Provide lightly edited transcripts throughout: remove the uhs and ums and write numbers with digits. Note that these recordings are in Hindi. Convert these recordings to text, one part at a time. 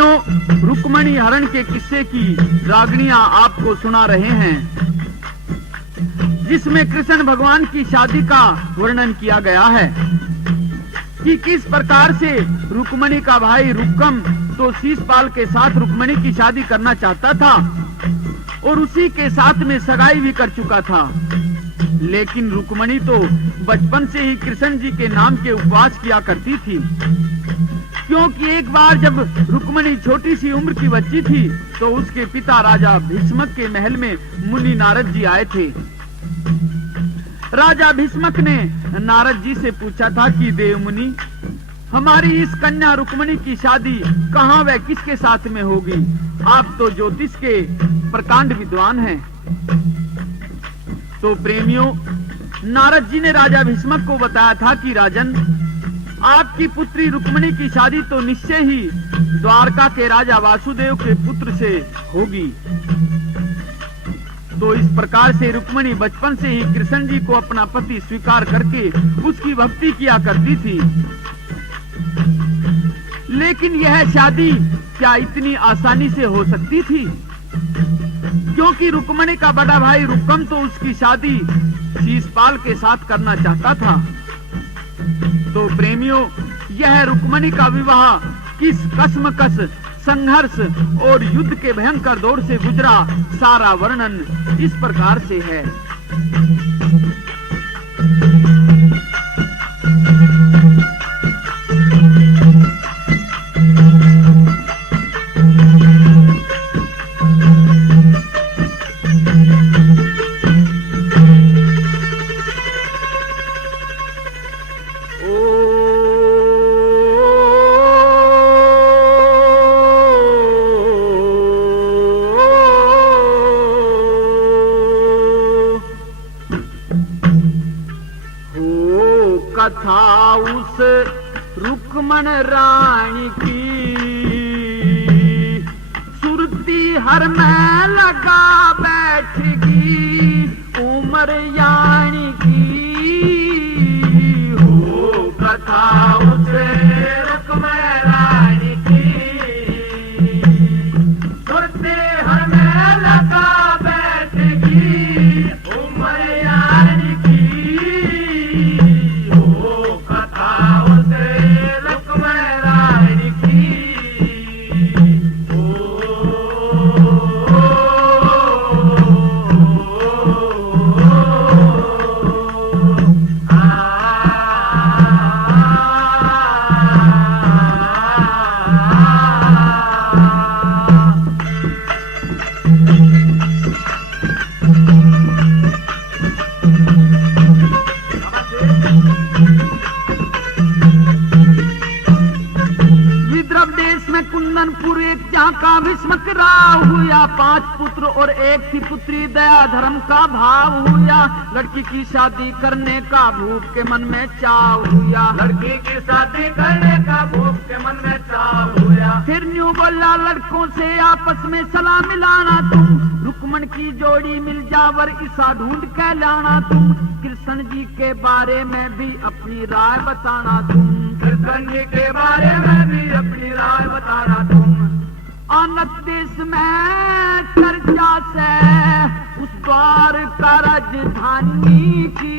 प्रेमियों, रुक्मणी हरण के किस्से की रागनियां आपको सुना रहे हैं, जिसमें कृष्ण भगवान की शादी का वर्णन किया गया है कि किस प्रकार से रुक्मणी का भाई रुक्कम तो शीशपाल के साथ रुक्मणी की शादी करना चाहता था और उसी के साथ में सगाई भी कर चुका था। लेकिन रुक्मणी तो बचपन से ही कृष्ण जी के नाम के उपवास किया करती थी, क्योंकि एक बार जब रुक्मणी छोटी सी उम्र की बच्ची थी तो उसके पिता राजा भीष्मक के महल में मुनि नारद जी आए थे। राजा भीष्मक ने नारद जी से पूछा था कि देव मुनि, हमारी इस कन्या रुक्मणी की शादी कहाँ व किसके साथ में होगी? आप तो ज्योतिष के प्रकांड विद्वान हैं। तो प्रेमियों, नारद जी ने राजा भीष्मक को बताया था कि राजन, आपकी पुत्री रुक्मणी की शादी तो निश्चय ही द्वारका के राजा वासुदेव के पुत्र से होगी। तो इस प्रकार से रुक्मणी बचपन से ही कृष्ण जी को अपना पति स्वीकार करके उसकी भक्ति किया करती थी। लेकिन यह शादी क्या इतनी आसानी से हो सकती थी? क्योंकि रुक्मणी का बड़ा भाई रुक्कम तो उसकी शादी शीशपाल के साथ करना चाहता था। तो प्रेमियों, यह रुक्मणी का विवाह किस कश्मकश, संघर्ष और युद्ध के भयंकर दौर से गुजरा, सारा वर्णन इस प्रकार से है। कथा उस रुक्मण रानी की, सुरती हर में लगा बैठगी, उमर यानी की। हो कथा उस रुक्मण रानी की, सुरती हर में लगा बैठगी, उमर यानी की। कुंदनपुर एक जहाँ का भीष्मक राव हुआ, 5 पुत्र और एक थी पुत्री, दया धर्म का भाव हुआ। लड़की की शादी करने का भूप के मन में चाव हुआ, लड़की की शादी करने का भूप के मन में चाव हुआ। फिर न्यू बोला लड़कों से आपस में सलाह मिलाना तुम, रुक्मण की जोड़ी मिल जावर ईसा ढूंढ के लाना तुम, कृष्ण जी के बारे में भी अपनी राय बताना तुम, कृष्ण जी के बारे में भी अपनी राय बताना तुम। आनत देश में चर्चा से उस द्वार का राजधानी की,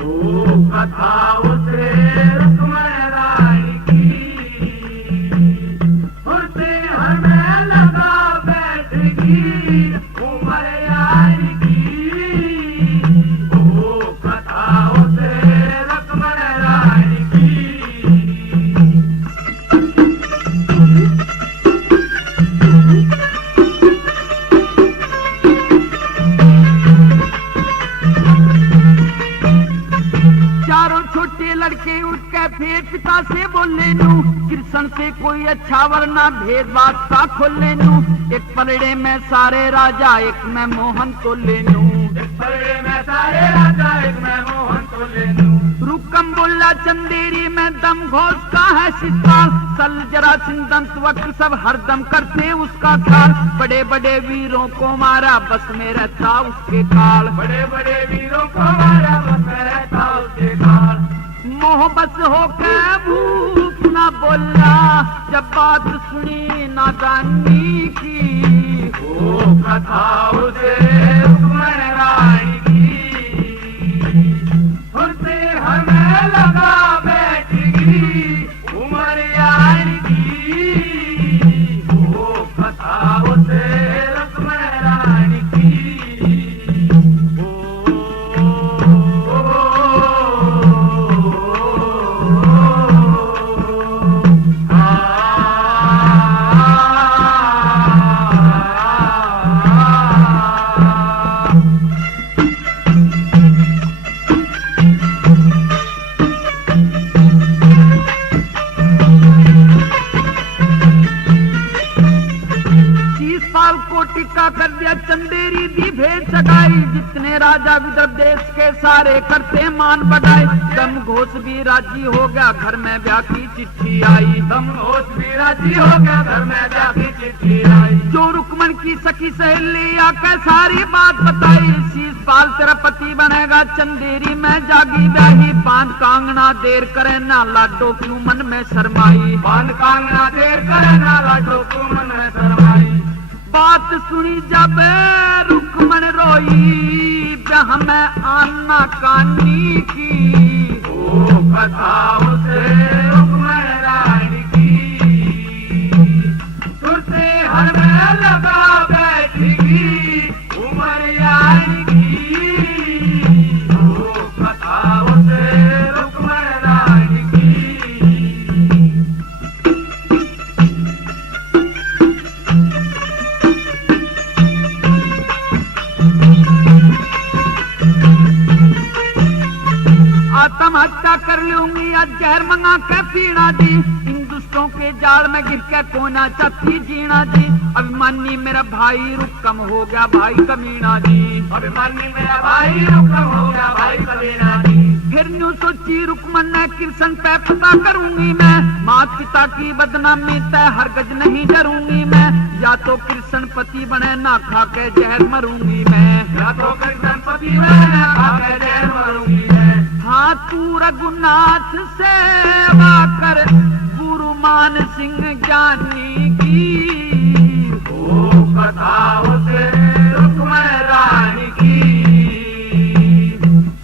हो कथा उसे रुक्मण रानी की, उसे हमें लगा बैठगी, उमर यानी की। हो कथा उसे रुक्मण रानी की। छोटे लड़के उठ के फिर पिता से बोले नू, कृष्ण से कोई अच्छा वरना भेद बात का खोले नू, एक पलड़े में सारे राजा एक में मोहन तो ले नू, एक पलड़े में सारे राजा एक में मोहन तो ले नू। रुक्कम बोला चंदेरी में दम घोष का है शीशपाल, सल जरा सिंदंत वक्त सब हरदम करते उसका ख्याल, बड़े बड़े वीरों को मारा बस में रहता उसके काल, बड़े बड़े वीरों को मारा बस में रहता उसके काल। मोह बस हो के भूख न बोला जब बात सुनी नादानी की। वो कथा उसे रुक्मण रानी की, सुनते हमें लगा बैठगी उमर यानी की। वो कथा उसे रुक्मण रानी की। टिक्का कर दिया चंदेरी दी भेंट सगाई। जितने राजा विदर्भ देश के सारे करते मान बढ़ाए। दम घोष भी राजी हो गया घर में ब्याह की चिट्ठी आई। दम घोष भी राजी हो गया घर में ब्याह की चिट्ठी आई। जो रुक्मण की सखी सहेली आकर सारी बात बताई। शीशपाल तेरा पति बनेगा चंदेरी में जागी ब्याही। बांध कांगना देर करे ना लाडो क्यों मन में शर्माई। बांध कांगना देर करे ना लाडो क्यों मन में शर्माई। बात सुनी जब रुक्मण रोई ब्याह में आना कानी की। वो कथा उसे रुक्मण रानी की, सुनते हमें लगा बैठगी उमर यानी की। वो कथा उसे रुक्मण रानी की। आत्महत्या कर लूंगी आज जहर मंगा के पीना दी। इन दुष्टों के जाल में गिर के कोना चाहती जीना जी। अभिमानी मेरा भाई रुकम हो गया भाई कमीना जी। अभिमानी मेरा भाई रुकम हो गया भाई कमीना जी। फिर न्यू सोची रुकमन ने कृष्ण पे पता करूंगी मैं। माता पिता की बदनामी तय हरगज नहीं डरूंगी मैं। या तो कृष्ण पति बने ना खा के जहर मरूंगी मैं। या तो कृष्ण पति बने ना खा के जहर मरूंगी मैं। हाँ तू रघुनाथ सेवा कर गुरुमान सिंह ज्ञानी की। वो कथा उसे रुक्मण रानी की,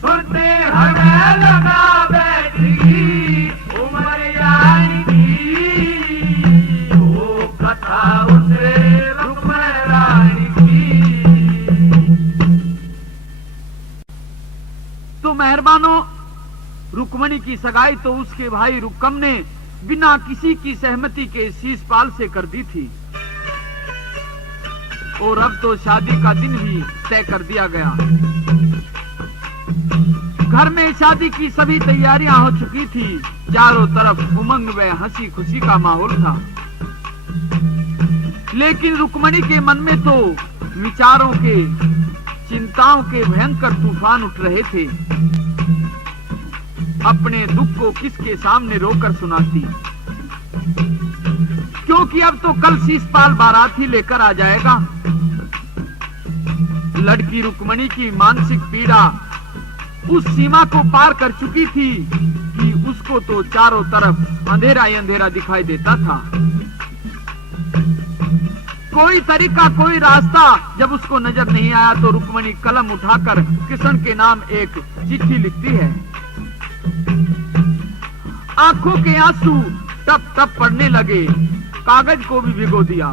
सुनते हमें लगा बैठगी उमर यानी की। वो कथा उसे रुक्मण रानी की। तो मेहरबानों रुक्मणी की सगाई तो उसके भाई रुक्कम ने बिना किसी की सहमति के शीशपाल से कर दी थी। और अब तो शादी का दिन ही तय कर दिया गया। घर में शादी की सभी तैयारियां हो चुकी थी। चारों तरफ उमंग व हंसी खुशी का माहौल था। लेकिन रुक्मणी के मन में तो विचारों के चिंताओं के भयंकर तूफान उठ रहे थे। अपने दुख को किसके सामने रोकर सुनाती, क्योंकि अब तो कल शीशपाल बारात ही लेकर आ जाएगा। लड़की रुक्मणी की मानसिक पीड़ा उस सीमा को पार कर चुकी थी कि उसको तो चारों तरफ अंधेरा ही अंधेरा दिखाई देता था। कोई तरीका कोई रास्ता जब उसको नजर नहीं आया तो रुक्मणी कलम उठाकर कृष्ण के नाम एक चिट्ठी लिखती है। आंखों के आंसू टप टप पड़ने लगे। कागज को भी भिगो दिया।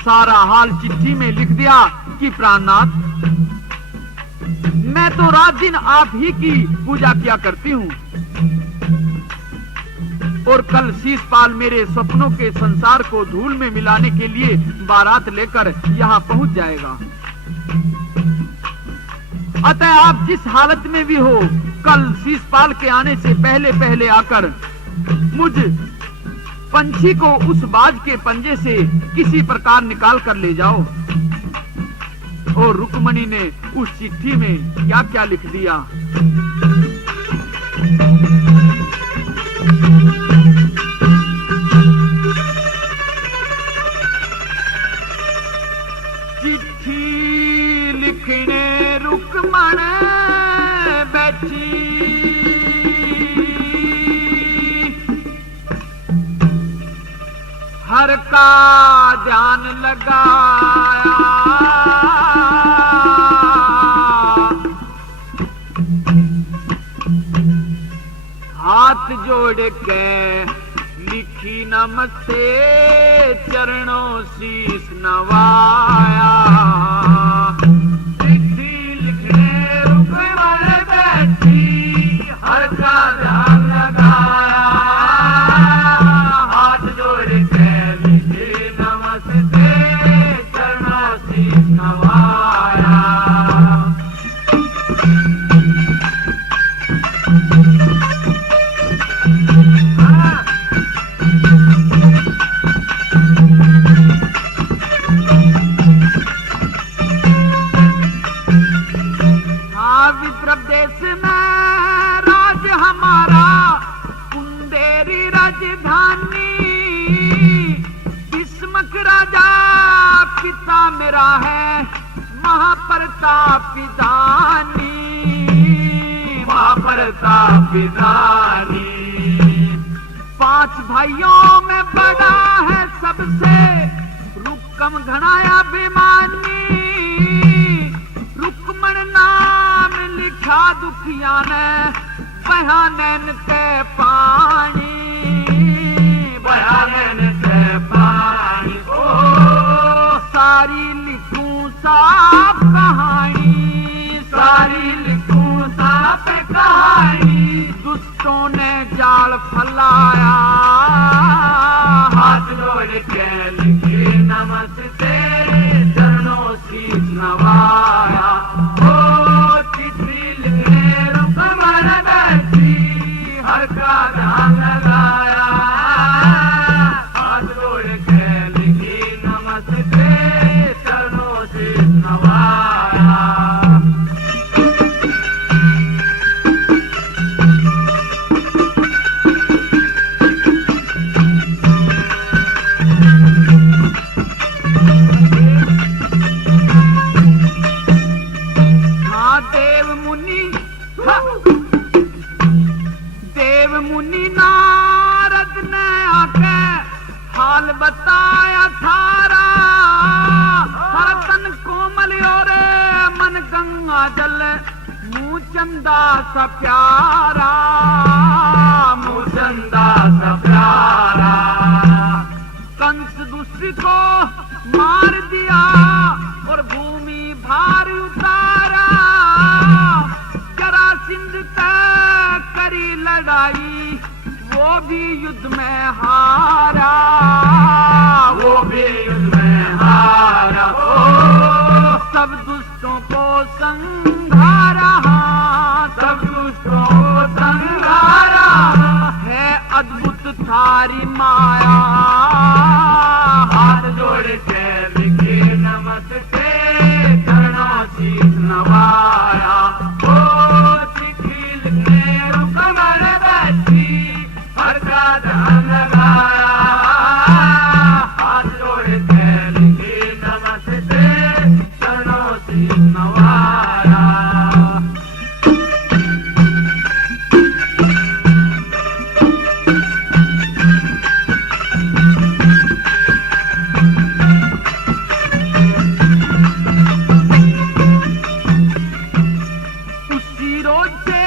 सारा हाल चिट्ठी में लिख दिया कि प्राणनाथ, मैं तो रात दिन आप ही की पूजा किया करती हूँ और कल शीशपाल मेरे सपनों के संसार को धूल में मिलाने के लिए बारात लेकर यहाँ पहुँच जाएगा। अतः आप जिस हालत में भी हो कल शीशपाल के आने से पहले पहले आकर मुझ पंछी को उस बाज के पंजे से किसी प्रकार निकाल कर ले जाओ। और रुक्मणी ने उस चिट्ठी में क्या क्या लिख दिया। चिट्ठी लिखने रुक्मण बैठी हर का ध्यान लगाया, हाथ जोड़ के लिखी नमस्ते, चरणों शीस नवाया। चिट्ठी लिखने रुकमणी बैठी, हर का ध्यान लगाया, हाथ जोड़ के लिखी नमस्ते, चरणों शीस नवाया। विद्रव देश में राज हमारा, कुंदेरी राजधानी, भीष्मक राजा पिता मेरा है, महाप्रतापी दानी, महाप्रतापी दानी। 5 भाइयों में बड़ा है सबसे, रुक्म घनाया अभिमानी, रुक्मण नाम लिखा दुखिया ने, बयानैन के पानी, बयानैन के पानी। ओ सारी लिखूं साफ कहानी, सारी लिखूं साफ कहानी। दुष्टों ने जाल फैलाया, हाथ जोड़ के लिखी नमस्ते, चरणों शीस नवाया। ओ चिट्ठी लिखने रुकमणी बैठी, हर का ध्यान लगाया, हाथ जोड़ के लिखी नमस्ते, चरणों शीस नवाया। देव मुनि नारद ने आके हाल बताया थारा, हर तन कोमल और मन गंगा जल, मुँह चंदा सा प्यारा, मुँह चंदा सा प्यारा। कंस दूसरी को मार दिया और भूमि भार उतारा, जरासंध तक करी लड़ाई, वो भी युद्ध में हारा, वो भी युद्ध में हारा। ओ सब दुष्टों को संघारा, सब दुष्टों को संघारा। है अद्भुत थारी माया, हाथ जोड़ के लिखी नमस्ते, चरणों शीस नवाया। ओ चिट्ठी लिखने रुकमणी बैठी, हर का ध्यान लगाया, हाथ जोड़ के लिखी नमस्ते, चरणों शीस नवाया। उसी रोज से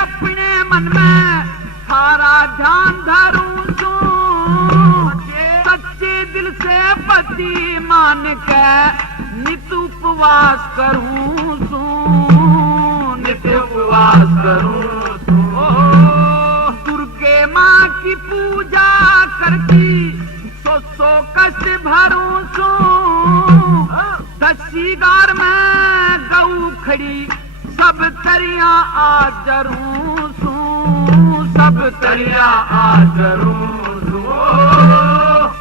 अपने मन में सारा ध्यान धरूं छूं, सच्चे दिल से पति मान के नित उपवास करूं छूं, नित्य उपवास करूं छूं। दुर्गे माँ की पूजा करती, सो कष्ट भरूं छूं, दसीगार में गऊ खड़ी, सब तरिया आजरूं सूं, सब तरिया आजरूं छूं।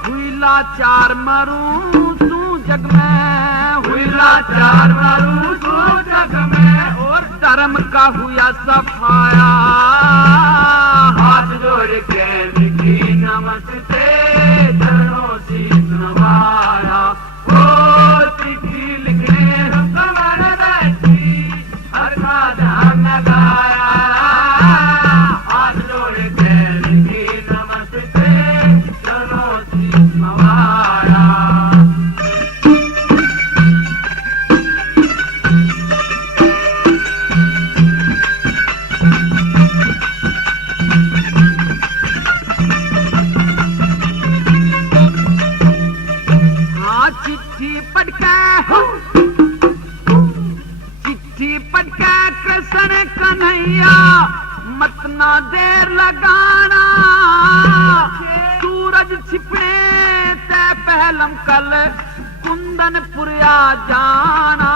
हुई लाचार मरूं सूं जग में, हुई लाचार मरूं छूं जग में। और धर्म का हुआ सफाया, हाथ जोड़ के लिखी नमस्ते, चरणों शीस नवाया। ओ चिट्ठी लिखने रुकमणी बैठी, हर का ध्यान लगाया, हाथ जोड़ के लिखी नमस्ते, चरणों शीस पटके चिट्ठी पटके कृष्ण कन्हैया मत ना देर लगाना सूरज छिपने ते पहलम कल कुंदनपुरिया जाना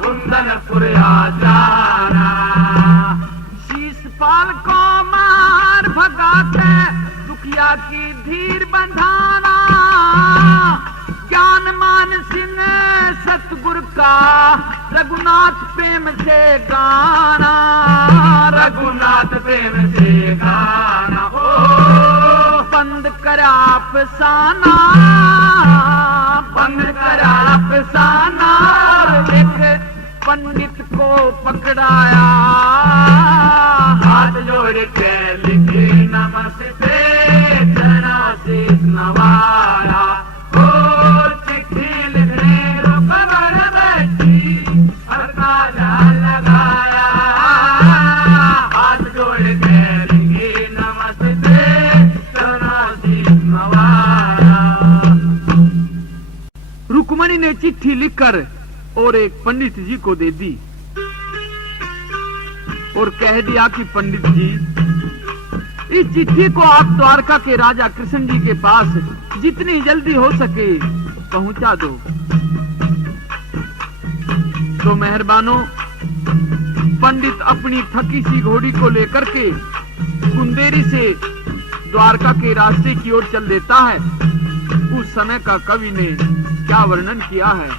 कुंदनपुरिया जाना शीशपाल को मार भगाते दुखिया की धीर बंधाना ज्ञान मान सिंह सतगुरु का रघुनाथ प्रेम से गाना रघुनाथ प्रेम से गाना बंद कर अफसाना बंद कर अफसाना और एक पंडित को पकड़ाया हाथ जोड़ के लिखे नमस्ते चरणों से नवाया चिट्ठी लिखने रुकवर बैठी और काजा लगाया हाथ जोड़ के लिखे नमस्ते चरणों से नवाया। रुक्मणी ने चिट्ठी लिखकर और एक पंडित जी को दे दी और कह दिया कि पंडित जी इस चिट्ठी को आप द्वारका के राजा कृष्ण जी के पास जितनी जल्दी हो सके पहुंचा दो। तो मेहरबानो पंडित अपनी थकी सी घोड़ी को लेकर के कुंदेरी से द्वारका के रास्ते की ओर चल देता है। उस समय का कवि ने क्या वर्णन किया है।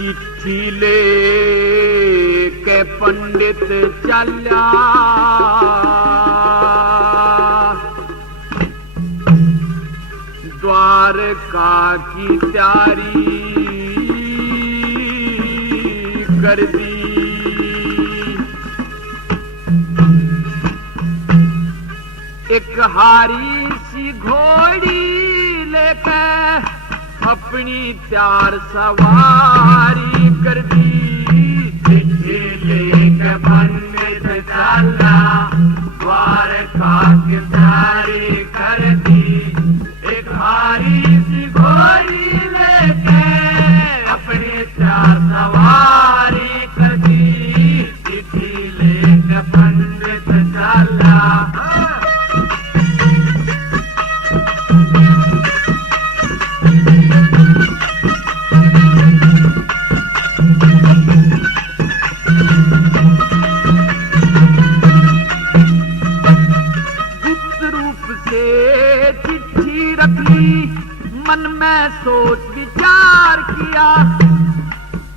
चिट्ठी ले के पंडित चला द्वारका की तैयारी कर दी। एक हारी सी घोड़ी लेकर अपनी त्यार सवारी कर दी। चिट्ठी लेकर पंडित चला द्वारका की तैयारी कर दी। एक भारी सी घोड़ी लेकर अपनी त्यार सवारी कर दी। चिट्ठी लेकर पंडित चला मन में सोच विचार किया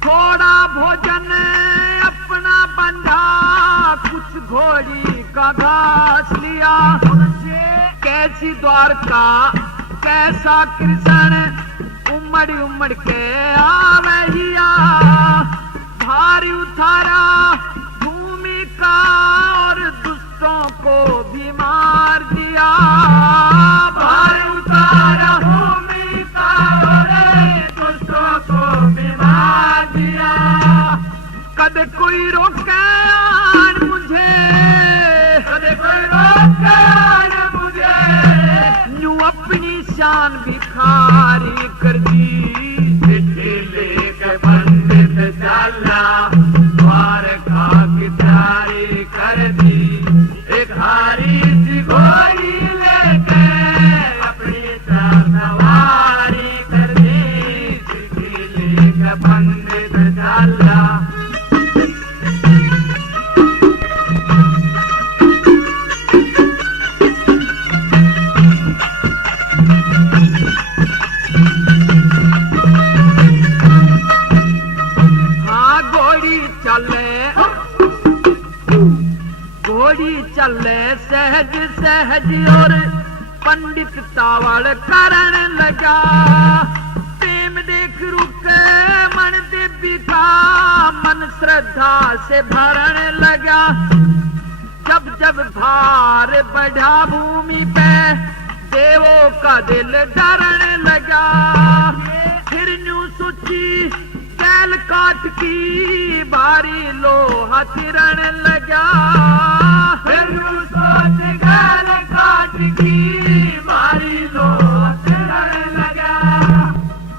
थोड़ा भोजन अपना बंधा कुछ घोड़ी का घास लिया। कैसी द्वारका कैसा कृष्ण उमड़ उमड़ के आवैया भारी उतारा भूमि का और दुष्टों को भी मार दिया। भारी उतारा कदे कोई रोके मुझे कदे कोई रोके मुझे यूं अपनी शान भिखारी कर दी। चिट्ठी लेकर पंडित चला द्वारका की तैयारी कर दी। एक हारी सी घोड़ी लेकर अपनी सवारी कर दी। चिट्ठी लेकर पंडित चला चले सहज सहज और पंडित तावड़ करण लगा। प्रेम देख रुके मन देवी का मन श्रद्धा से भरण लगा। जब जब भार बढ़ा भूमि पे देवों का दिल डरने लगा। फिर न्यू सोची कैल काट की भारी लोहा चिरण लगा, फिर सोच घर काट की भारी लोहा चिरण लगा।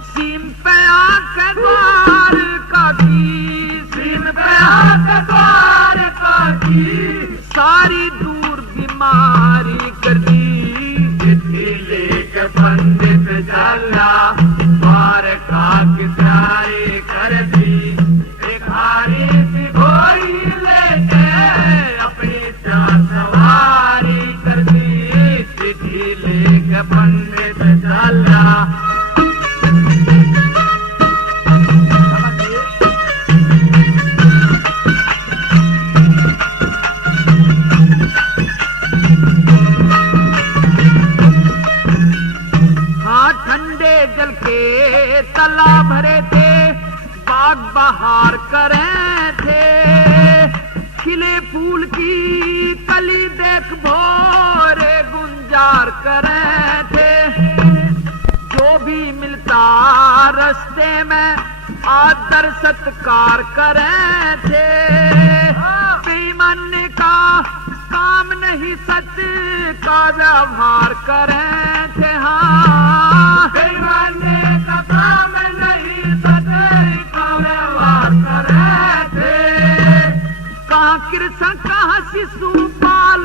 सीम पे आके द्वार काटी, सीम पे आके द्वार काटी, सारी दूर बीमारी कर दी। चिट्ठी लेके पंडित चला, द्वार का की तैयारी कर दी। एक हारी सी घोड़ी लेके अपनी चार सवारी कर दी। चिट्ठी लेके पंडित चला, ठंडे जल के तला भरे थे, बाग बहार करे थे। खिले फूल की कली देख भोरे गुंजार करे थे। जो भी मिलता रास्ते में आदर सत्कार करे थे। बेईमानी का काम नहीं सच का व्यवहार करे थे। हाँ, बेईमानी का काम नहीं सच का व्यवहार करे थे। कहाँ कृष्ण कहाँ शिशुपाल,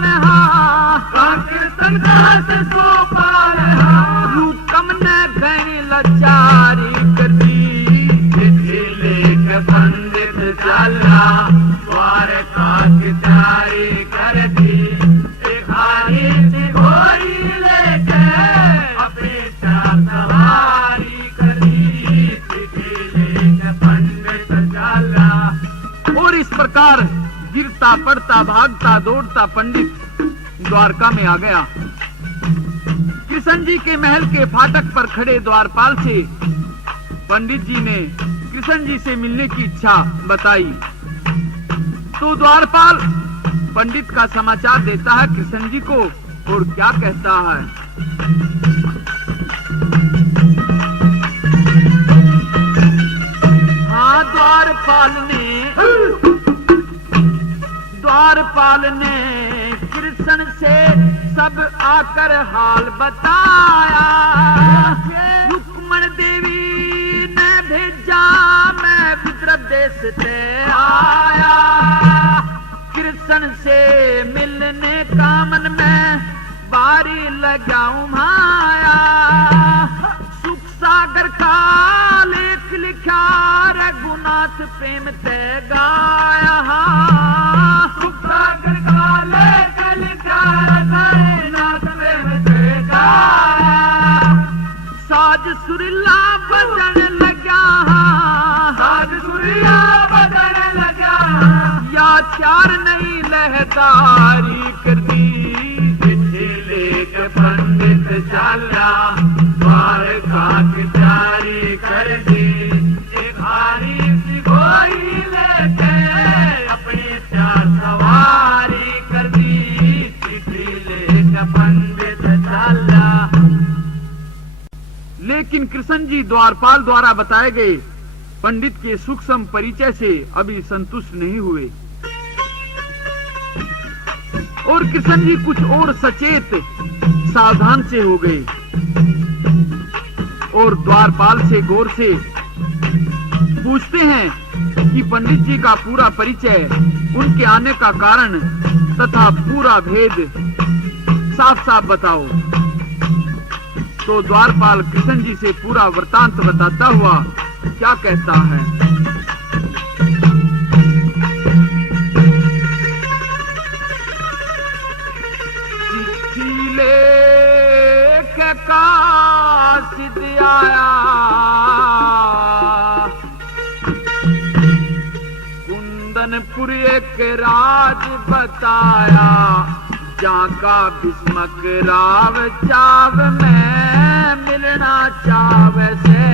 कहाँ कृष्ण कहाँ शिशुपाल, रुकम ने गई लाचारी कर दी। चिट्ठी लेके पंडित चला, द्वार का की तैयारी कर दी। एक हारी सी घोड़ी लेके अपनी चार सवारी कर दी। चिट्ठी लेके पंडित चला, और इस प्रकार गिरता पड़ता भागता दौड़ता पंडित द्वारका में आ गया। कृष्ण जी के महल के फाटक पर खड़े द्वारपाल से पंडित जी ने कृष्ण जी से मिलने की इच्छा बताई। तो द्वारपाल पंडित का समाचार देता है कृष्ण जी को, और क्या कहता है। हाँ, द्वारपाल ने कृष्ण से सब आकर हाल बताया। रुक्मण देवी ने भेजा, मैं विद्रभ देश से आया। कृष्ण से मिलने का मन में बारी लगाऊं माया। सुख सागर का लेख लिखा, रघुनाथ प्रेम ते गाया। सुख सागर का लेख लिखा, रघुनाथ प्रेम ते गाया। साज सुरीला बजन लगा, साज सुरीला बजन लगा। या चार नई लहदारी कर दी। चिट्ठी लेके पंडित चला, द्वार का की तैयारी कर दी। एक हारी सी घोड़ी लेके अपनी चार सवारी कर दी। चिट्ठी लेके पंडित चला, लेकिन कृष्ण जी द्वारपाल द्वारा बताए गए पंडित के सूक्ष्म परिचय से अभी संतुष्ट नहीं हुए, और कृष्ण जी कुछ और सचेत सावधान से हो गए, और द्वारपाल से गौर से पूछते हैं कि पंडित जी का पूरा परिचय, उनके आने का कारण तथा पूरा भेद साफ साफ बताओ। तो द्वारपाल कृष्ण जी से पूरा वृतांत बताता हुआ क्या कहता है। चिट्ठी लेके कासिद आया, कुंदनपुर एक राज बताया। जाका भीष्मक राव चाव में मिलना चाव से।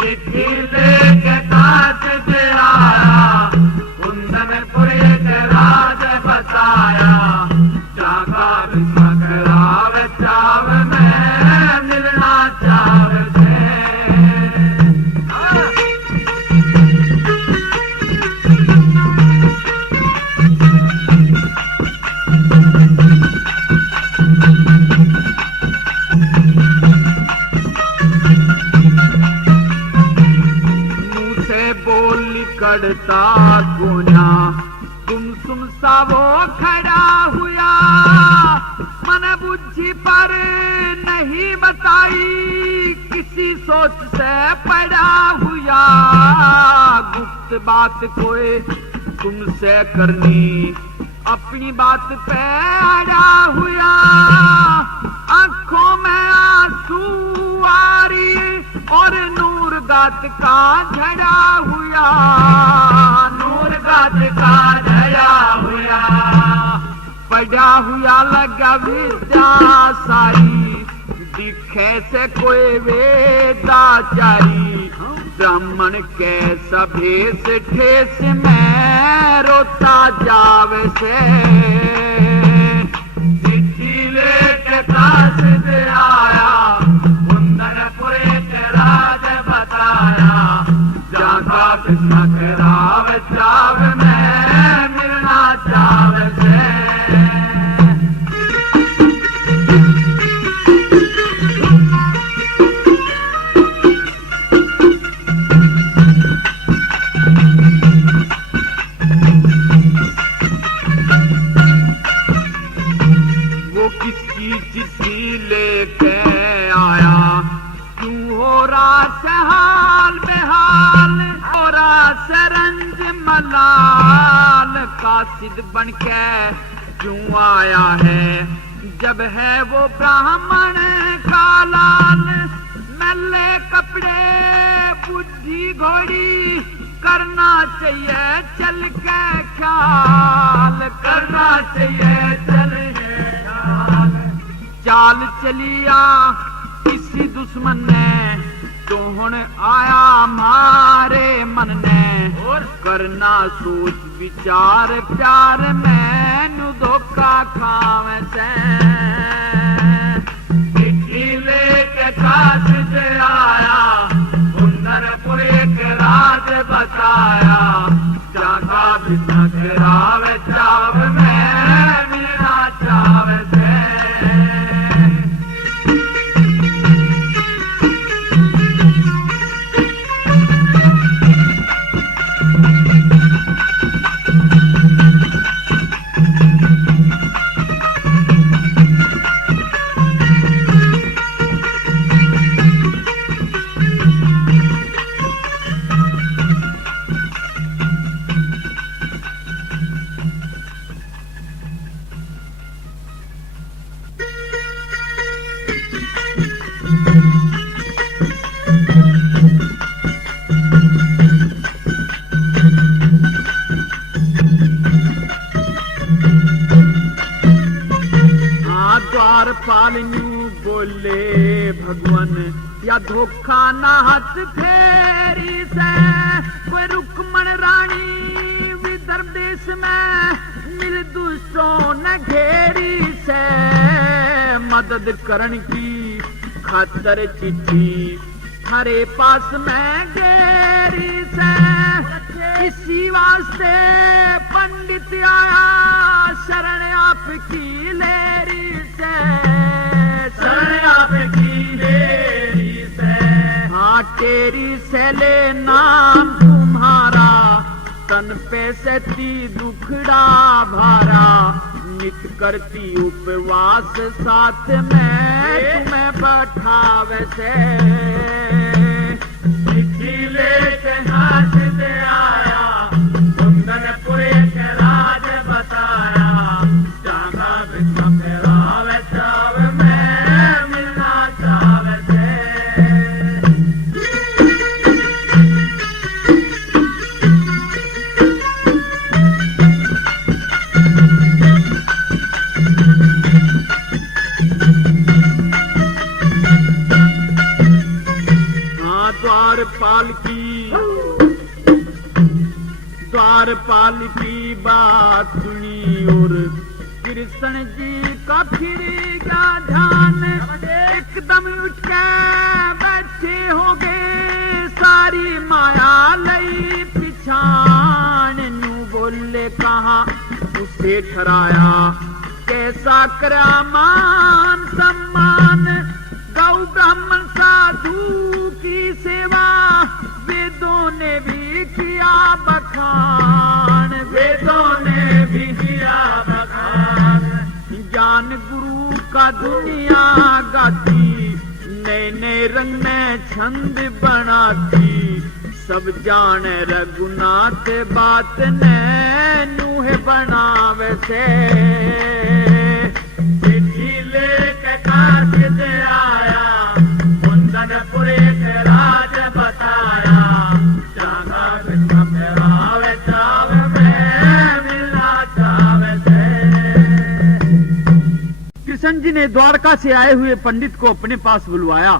चिट्ठी लेके कासिद आया, कुंदनपुर एक राज बताया। जाका भीष्मक राव चाव में मिलना चाव से। करता गुना गुमसुम सा वो खड़ा हुआ मन बुद्धि पर नहीं बताई किसी सोच से पड़ा हुआ गुप्त बात कोई तुमसे करनी अपनी बात पे अड़ा हुआ आंखों में आंसू आ रही और नूर गात का झड़ा हुआ नूर गात का झड़ा हुआ पड़ा हुआ लगा विद्या सारी दिखे से कोई वेदाचारी ब्राह्मण के सभे से ठेस में रोता जावे से चिट्ठी लेके काश से आया कुंदनपुरे के राज बताया जाका कृष्ण के राव चाव में मिलना चावे से कासिद बन के क्यों आया है जब है वो ब्राह्मण का लाल मैले कपड़े बुद्धि घोड़ी करना चाहिए चल के ख्याल करना चाहिए चल के ख्याल चाल चलिया किसी दुश्मन ने तो हुण आया मारे मन ने और करना सोच विचार प्यार मैनू धोखा खावे से चिट्ठी लेके काश से आया कुंदनपुरे के राज बताया जाका बिना के राव चाव में मिलना चावे से बोले भगवान या धोखा ना हाथ फेरी से कोई रुक्मण रानी विदर्भ देश में मिल दुष्टों न घेरी से मदद करने की खातर चिट्ठी हरे पास में घेरी से इसी वास्ते पंडित आया शरण आपकी लेरी से शरण आपकी लेरी से हाँ तेरी से ले नाम तुम्हारा तन पे से ती दुखड़ा भारा नित करती उपवास साथ में तुम्हें बैठावे से चिट्ठी लेके हाथ से आया कुंदनपुरे के राज बताया जाका बिना के राव चाव में मिलना चावे से द्वारपाल की बात सुनी और कृष्ण जी का फिर गया ध्यान एकदम उठ के बैठे हो गए सारी माया लई पिछान नू बोले कहा उसे ठहराया कैसा करा मान सम्मान गौ ब्राह्मण साधु की सेवा वेदों ने भी किया दुनिया गाती, नए नए रंग में छंद बनाती। सब जाने रघुनाथ बात ने नूह बनावे से। चिट्ठी लेके काशिद आया, कुंदनपुरी के राज बताया। चांगा कृष्ण फेरावे चावे में मिलना चावे से। कृष्ण जी ने द्वारका से आए हुए पंडित को अपने पास बुलवाया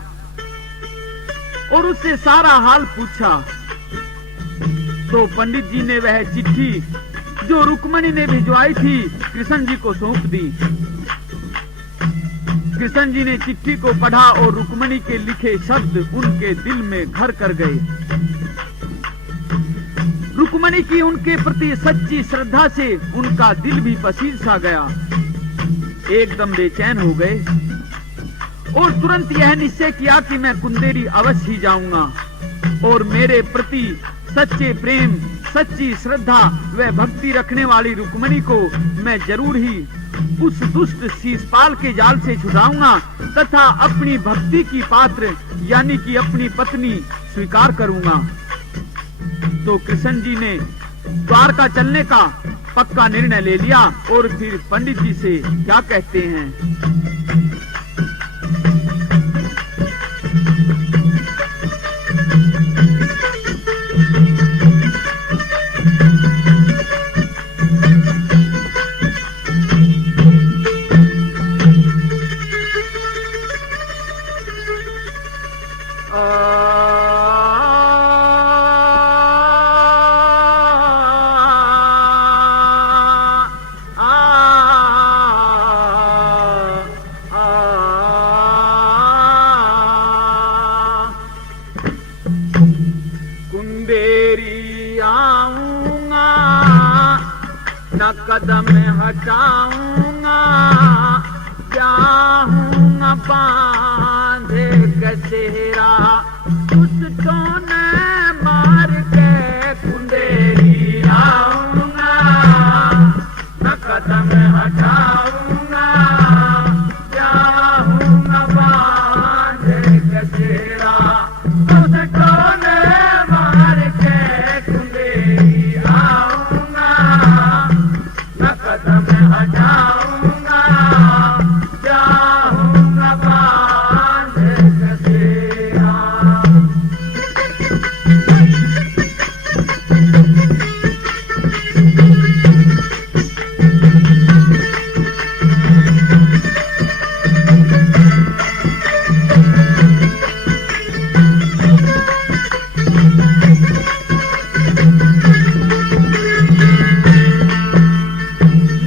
और उससे सारा हाल पूछा। तो पंडित जी ने वह चिट्ठी जो रुक्मणी ने भिजवाई थी कृष्ण जी को सौंप दी। कृष्ण जी ने चिट्ठी को पढ़ा और रुक्मणी के लिखे शब्द उनके दिल में घर कर गए। रुक्मणी की उनके प्रति सच्ची श्रद्धा से उनका दिल भी पसीज सा गया। एकदम बेचैन हो गए और तुरंत यह निश्चय किया कि मैं कुंदेरी अवश्य ही जाऊंगा और मेरे प्रति सच्चे प्रेम, सच्ची श्रद्धा व भक्ति रखने वाली रुक्मणी को मैं जरूर ही उस दुष्ट शीशपाल के जाल से छुड़ाऊंगा तथा अपनी भक्ति की पात्र यानी कि अपनी पत्नी स्वीकार करूंगा। तो कृष्ण जी ने द्वारका चलने का पक्का निर्णय ले लिया और फिर पंडित जी से क्या कहते हैं। न कदम हटाऊंगा, जाऊंगा बांधे कसेरा। दुष्टों ने मार के कुंदेरी आऊंगा, न कदम हटाऊंगा, जाऊंगा बांधे कसेरा। दुष्टों ने मार के कुंदेरी आऊंगा, कदम हटाऊंगा, जाऊंगा बांधे कसेरा।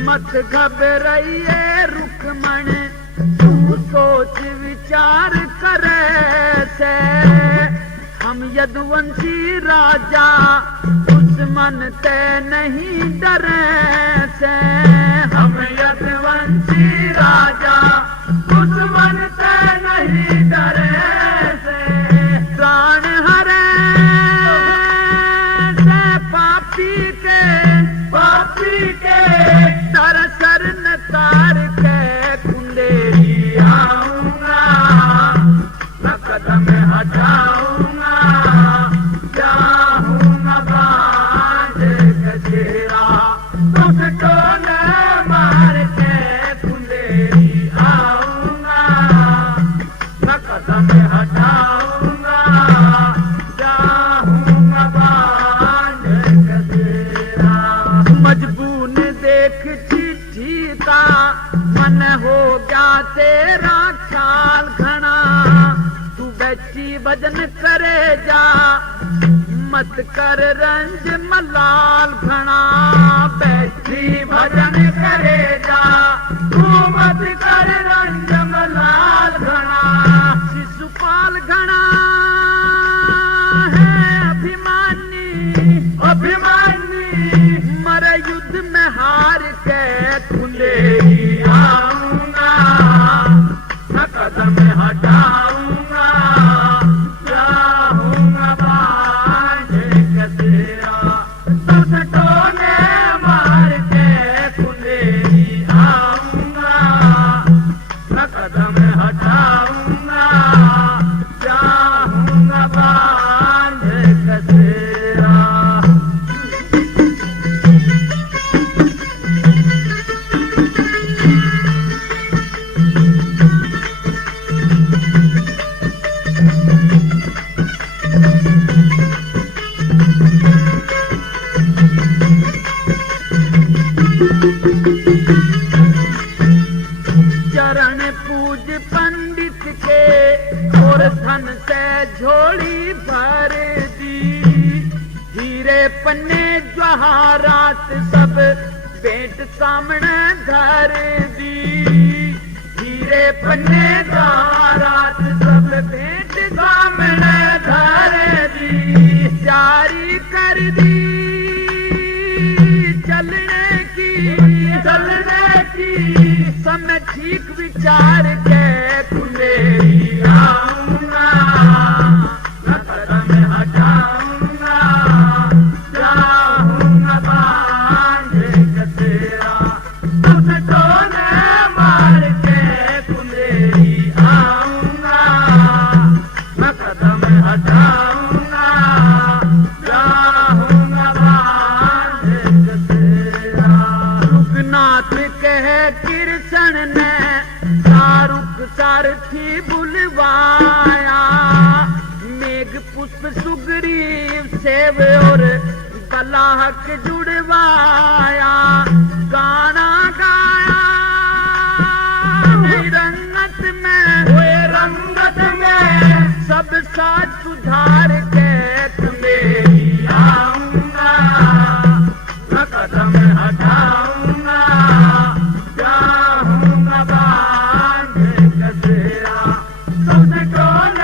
मत घबराइए रुक्मण, तू सोच विचार करे से। हम यदुवंशी राजा दुश्मन ते नहीं डरे से। हम यदुवंशी राजा दुश्मन ते नहीं डरे से। प्राण हरे से पापी के सर न तार के कुंदेरी आऊंगा, न कदम हटाऊंगा, जाऊंगा बांधे कसेरा। दुष्टों ने मार के कुंदेरी आऊंगा, न कदम हटाऊंगा, जाऊंगा बांधे कसेरा। मजबून देख चिट्ठी का मन हो गया तेरा ख्याल घना। तू बैठी भजन करे जा, मत कर रंज मलाल घना। बैठी भजन करे जा, तू मत कर रंज मलाल घना। शिशुपाल घना है अभिमानी, मर युद्ध में हार के कुंदेरी आऊंगा, न कदम हटाऊंगा, जाऊंगा बांधे कसेरा। दुष्टों ने मार के कुंदेरी आऊंगा, झोली भर दी। हीरे पन्ने जवाहरात सब भेंट सामने धर दी। हीरे पन्ने जवाहरात सब भेंट सामने धर दी। जारी कर दी चलने की समय ठीक विचार के कुंडेरी आऊंगा, न कदम हटाऊंगा, जाऊंगा बांध के तेरा तुझको न मार के कुंडेरी आऊंगा, न कदम हटाऊंगा, जाऊंगा बांध के तेरा। रुकनाथ कहे कृष्ण ने शाहरुख सारथी बुलवाया। मेघ पुष्प सुग्रीव सेव और बलाहक जुड़वाया। गाना गाया रंगत में सब साज सुधार के तुम्हें आऊंगा, न कदम हटाऊंगा, जाऊंगा बांध के तेरा तुझको न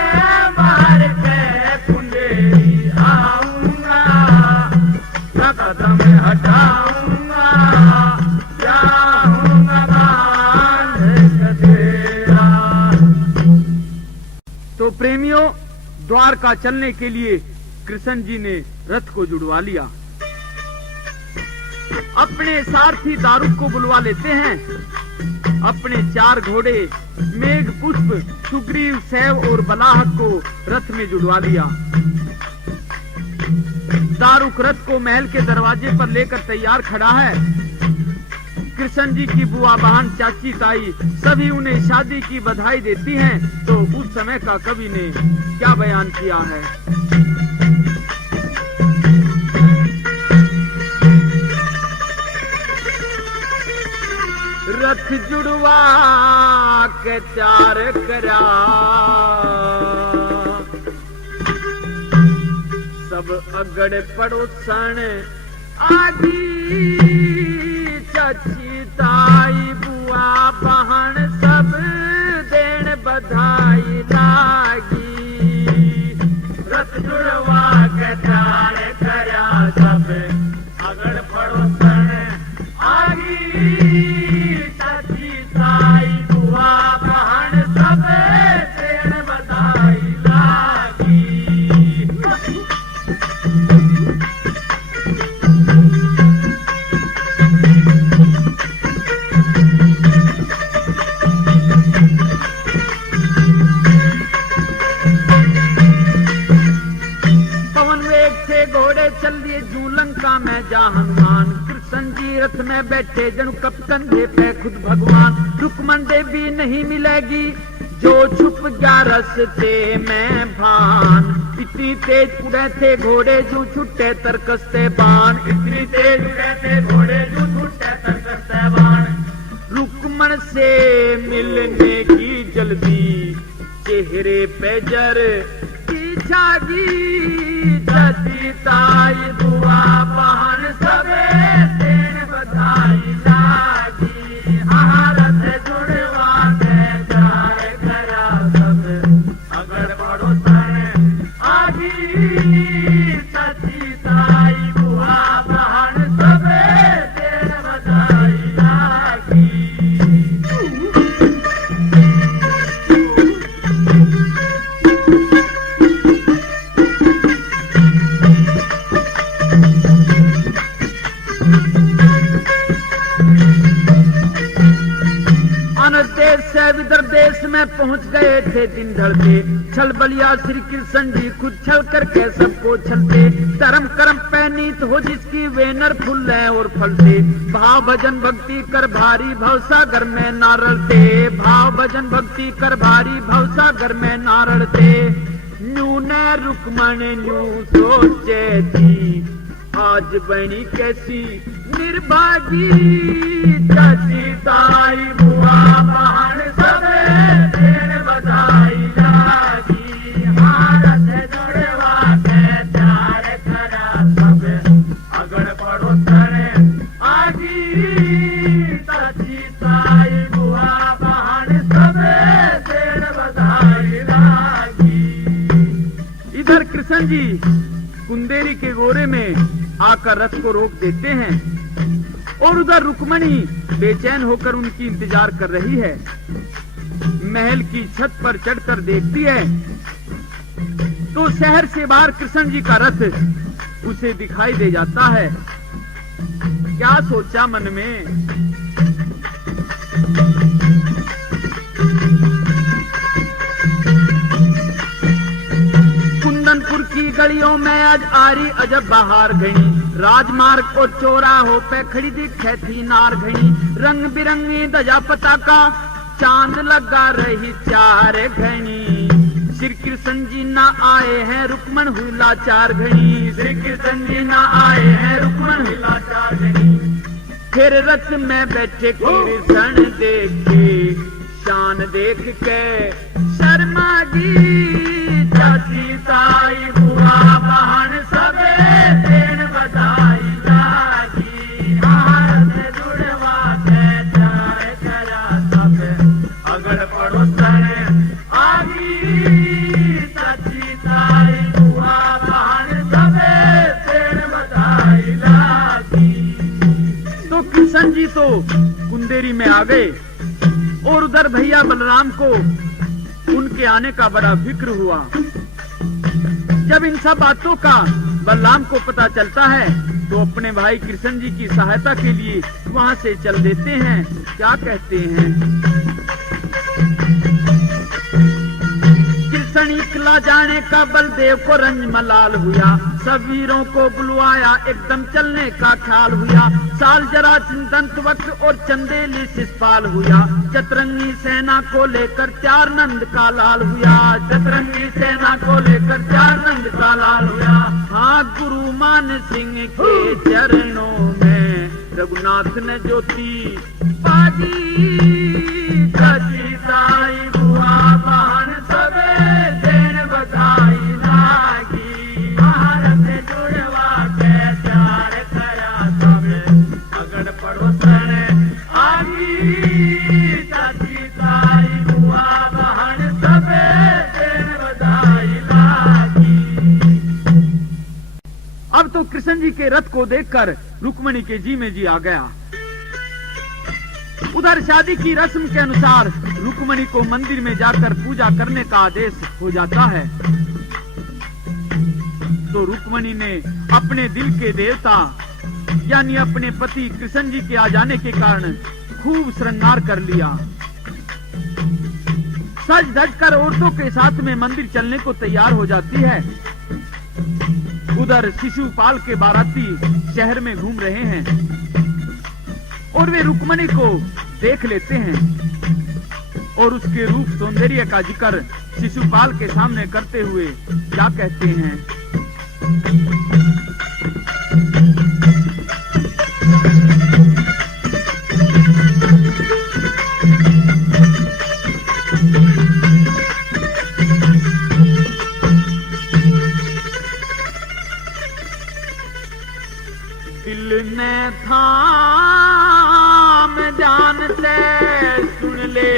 मार के कुंडेरी आऊंगा, न कदम हटाऊंगा, जाऊंगा बांध के तेरा। तो प्रेमियों, द्वारका चलने के लिए कृष्ण जी ने रथ को जुड़वा लिया। अपने सारथी दारुक को बुलवा लेते हैं। अपने 4 घोड़े मेघ पुष्प सुग्रीव सैव और बलाहक को रथ में जुड़वा लिया। दारुक रथ को महल के दरवाजे पर लेकर तैयार खड़ा है। कृष्ण जी की बुआ बहन चाची ताई सभी उन्हें शादी की बधाई देती हैं। तो उस समय का कवि ने क्या बयान किया है। रथ जुड़वा के 4 करा, सब अगड़ पड़ोसन आगी। चाची ताई बुआ बहन सब देन बधाई लागी। रथ जुड़वा के 4 करा, सब अगड़ पड़ोसन आगी। चाची ताई बुआ बहन सब देन बधाई लागी। चल दिए जू लंका में जा हनुमान। कृष्ण जी रथ में बैठे जनु कप कंधे पे खुद भगवान। रुक्मन देवी नहीं मिलेगी जो छुप गया रस्ते में भान। इतनी तेज उड़े थे घोड़े जो छुट्टे तरकसते बाण। इतनी तेज उड़े थे घोड़े जो छुट्टे तरकसते बाण। रुक्मन से मिलने की जल्दी चेहरे पे जर की जागी। चाची ताई बुआ बहन सबे देन बधाई लागी। रथ जुड़वा के 4 करा, सब अगड़ पड़ोसन आगी। चाची ताई बुआ बहन सबे देन बधाई लागी। विदर्भ देश में पहुंच गए थे दिन ढलते। छल बलिया श्री कृष्ण जी खुद छल करके सबको छलते। धर्म कर्म पैनीत हो जिसकी वे नर फूल और फलते। भाव भजन भक्ति कर भारी भवसागर में नारलते। भाव भजन भक्ति कर भारी भवसागर में नारलते। न्यू ने रुक्मण न्यू सोचे थी आज बनी कैसी निर्भागी। चाची ताई बुआ बहन सबे देन बधाई लागी। रथ कृष्ण जी कुंदेरी के गोरे में आकर रथ को रोक देते हैं और उधर रुक्मणी बेचैन होकर उनकी इंतजार कर रही है। महल की छत पर चढ़कर देखती है तो शहर से बाहर कृष्ण जी का रथ उसे दिखाई दे जाता है। क्या सोचा मन में, कुंदनपुर की गलियों में आज आरी अजब बहार घनी, राजमार्ग और चौराहों पे खड़ी दिखे थी नार घनी, रंग बिरंगी ध्वजा पताका चांद लगा रही चार घनी, श्री कृष्ण जी ना आए हैं रुक्मण हुई लाचार घनी, श्री कृष्ण जी ना आए हैं रुक्मण हुई लाचार घनी। फिर रथ में बैठे कृष्ण देखे शान देख के शर्मा जी, चाची ताई बुआ बहन सबे देन बधाई लागी, भारत जुड़वा के चार करा सब अगड़ पड़ोसन आगी, चाची ताई बुआ बहन सबे देन बधाई लागी। तो कृष्ण जी तो कुंदेरी में आ गए और उधर भैया बलराम को उनके आने का बड़ा फिक्र हुआ। जब इन सब बातों का बलराम को पता चलता है तो अपने भाई कृष्ण जी की सहायता के लिए वहां से चल देते हैं। क्या कहते हैं, कृष्ण इकला जाने का बलदेव को रंज मलाल हुआ, सब वीरों को बुलवाया एकदम चलने का ख्याल हुआ, साल जरा दंत वक्त और चंदेली शिषपाल हुआ, चतरंगी सेना को लेकर चार नंद का लाल हुआ, चतरंगी सेना को लेकर चार नंद का लाल हुआ। हाँ गुरु मान सिंह के चरणों में रघुनाथ ने ज्योति बाजी, चाची ताई बुआ बहन सबे देन बधाई लागी, भारत जुड़वा के चार करा सब अगड़ पड़ोसन आगी, चाची ताई बुआ बहन सबे देन बधाई लागी। अब तो कृष्ण जी के रथ को देखकर रुक्मणी के जी में जी आ गया। उधर शादी की रस्म के अनुसार रुक्मणी को मंदिर में जाकर पूजा करने का आदेश हो जाता है। तो रुक्मणी ने अपने दिल के देवता यानी अपने पति कृष्ण जी के आ जाने के कारण खूब श्रृंगार कर लिया। सज धज कर औरतों के साथ में मंदिर चलने को तैयार हो जाती है। उधर शिशुपाल के बाराती शहर में घूम रहे हैं और वे रुक्मणी को देख लेते हैं और उसके रूप सौंदर्य का जिक्र शिशुपाल के सामने करते हुए क्या कहते हैं, दिल ने थाम जानते सुन ले,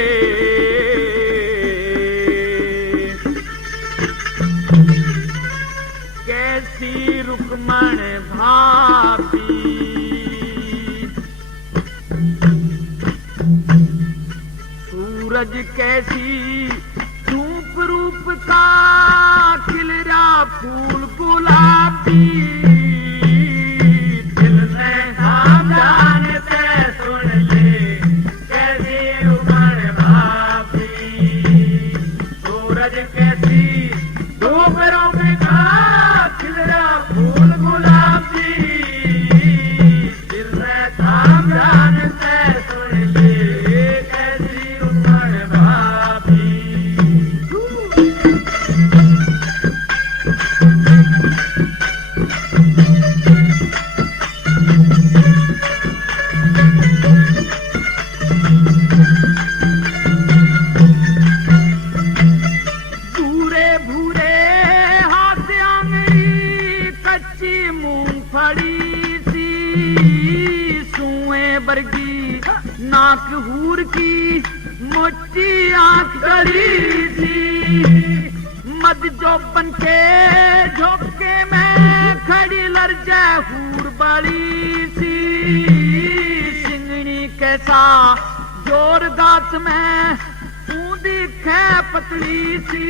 कैसी रुक्मण भाभी, सूरज कैसी धूप रूप का खिल रहा फूल गुलाबी, नाक हूर की मोटी आंख गड़ी सी, मद जो बनके झोंके में खड़ी लर्जा हूर बड़ी सी सिंगनी कैसा जोर दांत में ऊंदी खे पतली सी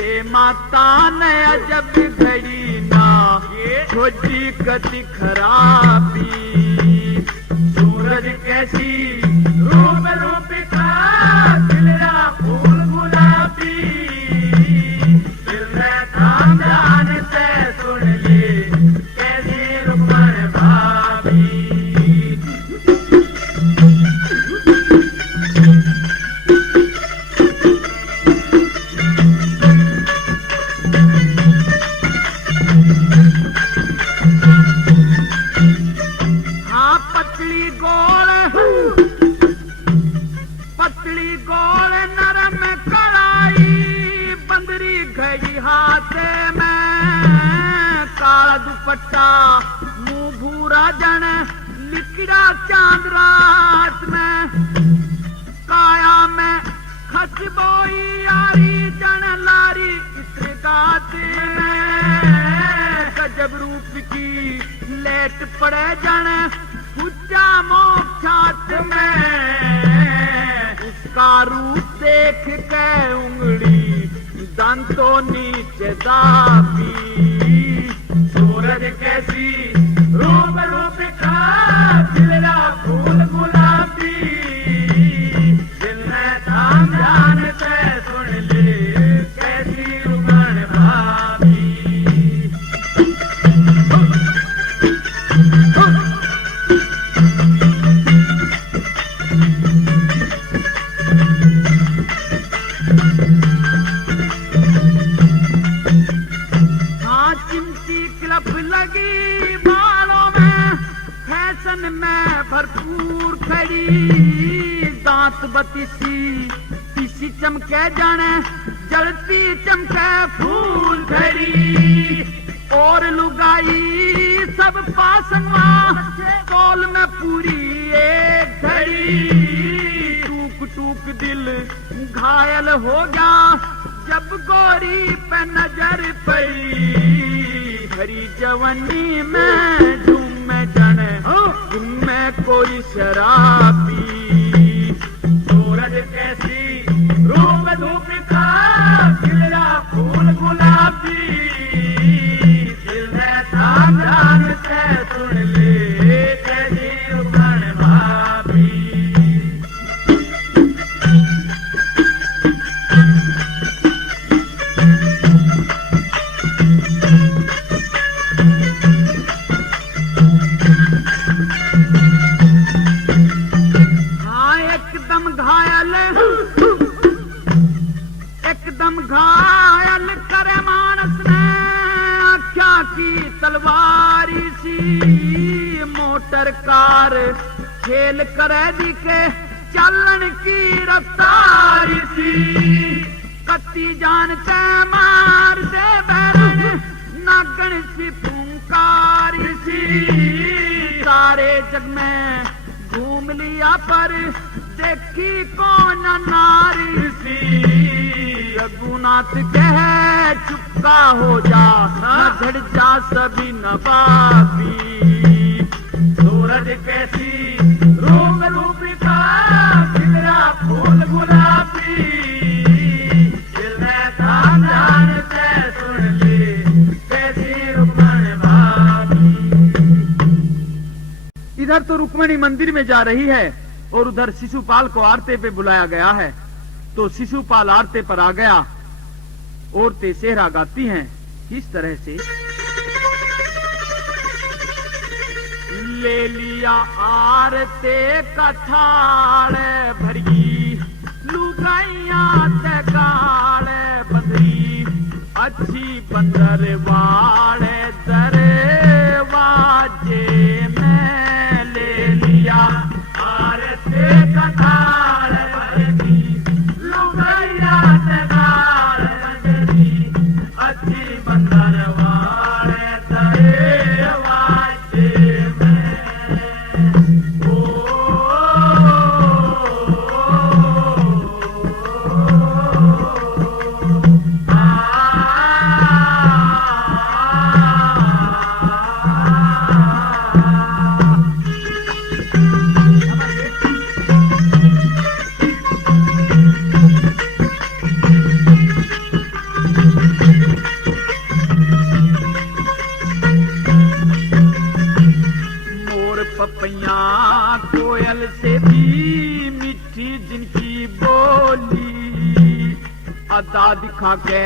दे माता ने अजब घड़ी ना छोटी कति खराबी सूरज कैसी रूप रूपिका खिलरा फूल गुलाबी दिल में खानदान से सुन ले कैसी रुकमण भाभी पतली गोल नरम कलाई बंदरी घड़ी हाथ में काला दुपट्टा मुंह भूरा जन लिकड़ा चांद रात में काया में खसबोई यारी जन लारी इस गात में गजब रूप की लेट पड़े जन पूजा मोक्षात में उसका रूप देख के उंगली दांतों नीचे दाबी सूरज कैसी रूप रूपिका खिलरा फूल गुलाबी दिल में थाम ध्यान से सुन ले कैसी रुकमण भाभी लगी बालों में फैशन में भरपूर खड़ी दांत बतीसी पीसी चमके जाने जलती चमके फूल खड़ी और लुगाई सब पासमा कौल में पूरी एक घड़ी टूक टूक दिल घायल हो गया जब गोरी पे नजर पड़ी भरी जवानी में झूम में जाने में कोई शराबी सूरज कैसी रूप धूपिका खिलरा फूल गुलाबी दिल में थाम ध्यान से सुन ले कैसी रुकमण भाभी एकदम घायल करे मानस ने आख्या की तलवारी सी मोटर कार खेल करे दिखे चलन की रफ्तारी सी कत्ती जान के मार दे बैरन नागन सी फूंकारी सी सारे जग में घूम लिया पर देखी कौन नारी सी रघुनाथ कह चुपका हो जा न झड़ जा सभी नवाबी सूरज कैसी रूप रूपिका खिलरा फूल गुलाबी दिल में थाम ध्यान से सुन ले कैसी रुकमण भाभी इधर तो रुक्मणी मंदिर में जा रही है और उधर शिशुपाल को आरते पे बुलाया गया है तो शिशुपाल आरते पर आ गया। औरतें सेहरा गाती हैं किस तरह से ले लिया आरते कथाड़ भरी लुगाइया ते गाड़ बंदरी अच्छी बंदर वाड़े दरवाजे में ले लिया आरते कथाड़ भरी लुगाइया ते गाड़ बंदरी अच्छी बंदर वाड़े दरवाजे अदा दिखा के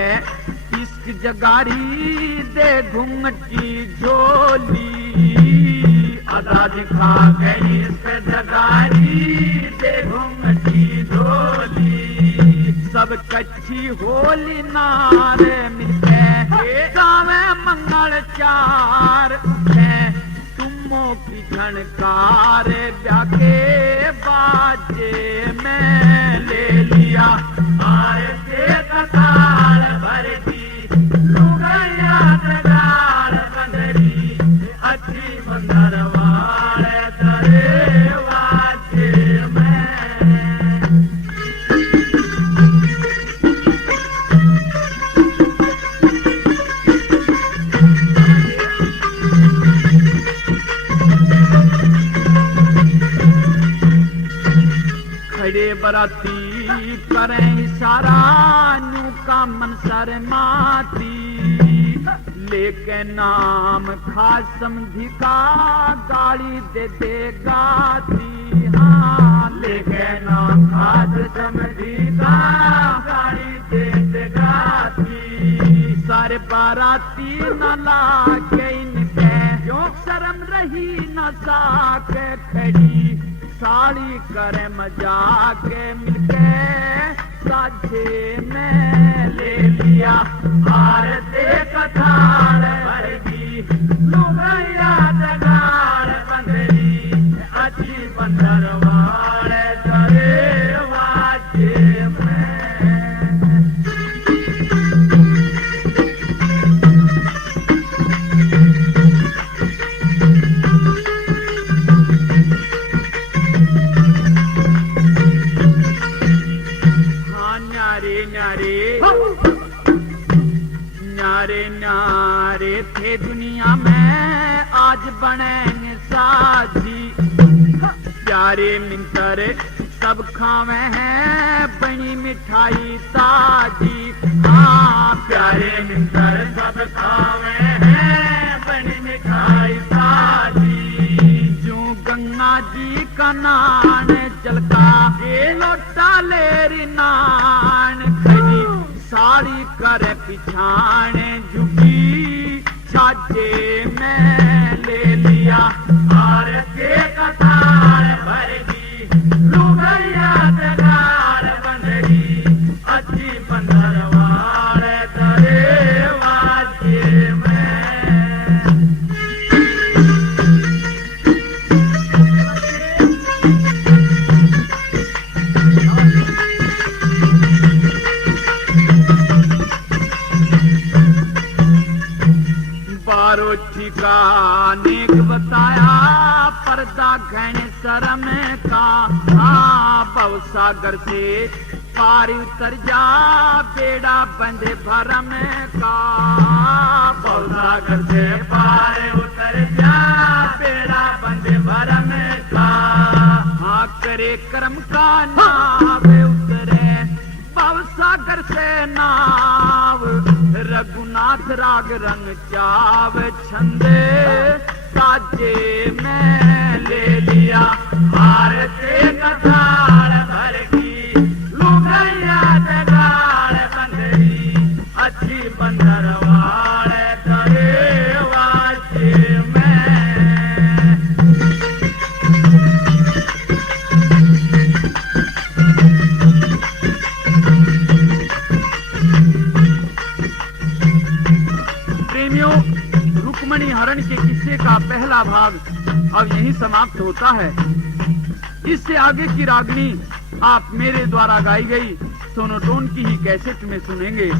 इश्क जगारी दे घूंघट की झोली। अदा दिखा के इश्क जगारी दे घूंघट की झोली। सब कच्ची होली नारे मिलके गावे मंगल चार उठे तुमो की झनकार ब्याके बाजे में ले लिया। आर के कतार भर दी लुगैया जगार बंदरी अच्छी बंदरवाड़ करे वाजे में। खड़े बराती करें इशारा नू का मन सर माती। लेके नाम खास समझी का गाड़ी दे गाती। हाँ लेके नाम खास समझी का गाड़ी दे गाती। सारे बाराती न लाके इनके क्यों शर्म रही न साके खड़ी। साड़ी करे मजाक मिलके साझे में ले लिया। आरते कथार भरगी लुगैया जगार बंदरी अच्छी बंदरवाड़ करे वाजे में। न्यारे न्यारे थे दुनिया में आज बनेंगे साजी। प्यारे मिंतर सब खावे हैं बनी मिठाई ताजी। हाँ प्यारे मिंतर सब खावे हैं बनी मिठाई ताजी। जो गंगा जी का नान चलका ये लोटा लेरी नान खड़ी। साड़ी करे पिछाने झुकी छाजे में ले लिया। आर के कतार भरगी लुगैया जगार बंदरी अच्छी बंदरवाड़ करे वाजे में। बारो ठिकाने बताया पर्दा घने शर्म का। हाँ भव सागर से पार उतर जा बेड़ा बंधे भरम का। भव सागर से पार उतर जा बेड़ा बंधे भरम का। हाँ करे कर्म का नाव उतरे भव सागर से नाव। रघुनाथ राग रंग चाव छंदे साजे में ले लिया। आरते कथार भरगी लुगैया जगार बंदरी अच्छी बंदरवाड़ करे वाजे में। प्रेमियों, रुक्मणी हरण के किस्से का पहला भाग अब यहीं समाप्त होता है। इससे आगे की रागनी आप मेरे द्वारा गाई गई सोनोटोन की ही कैसेट में सुनेंगे।